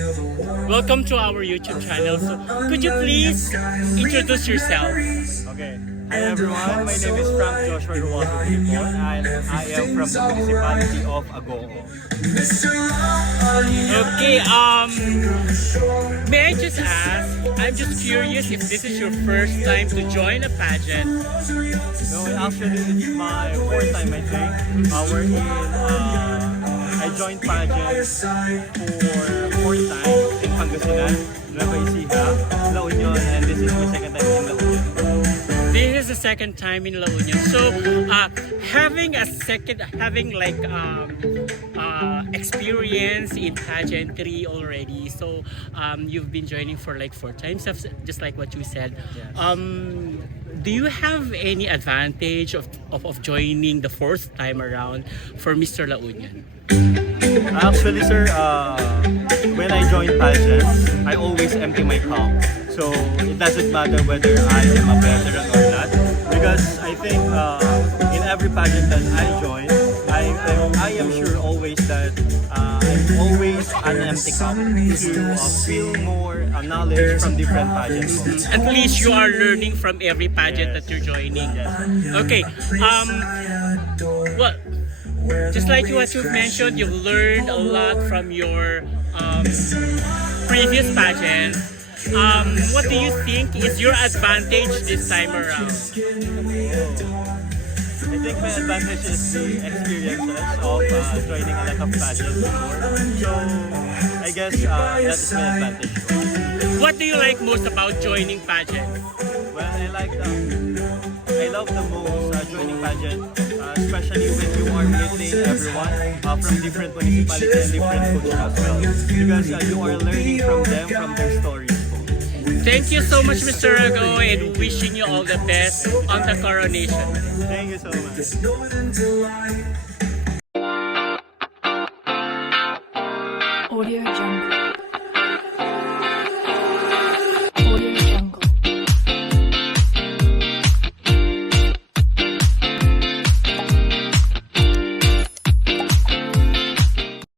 Welcome to our YouTube channel. So, could you please introduce yourself? Okay. Hi everyone, my name is Frank Joshua Ruwato Filipon and I am from the municipality of Agoo. Okay, may I just ask, I'm just curious if this is your first time to join a pageant. No, actually it's my fourth time I think. I joined pageant for fourth time in Pangasinan, Nueva Ecija, La Union, and this is my second time in La Union. This is the second time in La Union. So, having experience in pageantry already. So, you've been joining for like 4 times, just like what you said. Yes. Do you have any advantage of joining the 4th time around for Mr. La Union? Actually sir, when I join pageants, I always empty my cup. So it doesn't matter whether I am a veteran or not. Because I think in every pageant that I join, I am sure always that I'm always an empty cup to feel more knowledge from different pageants. At least you are learning from every pageant that you're joining. Yes. Okay. Well, just like what you've mentioned, you've learned a lot from your previous pageant. What do you think is your advantage this time around? I think my advantage is the experiences of joining a lot of pageants before. So I guess that is my advantage. What do you like most about joining pageants? Well, I love the most joining pageant, especially when you are meeting everyone from different municipalities and different cultures as well. Because you are learning from them, from their stories. Thank you so much, Mr. Rago, and wishing you all the best on the coronation. Thank you so much.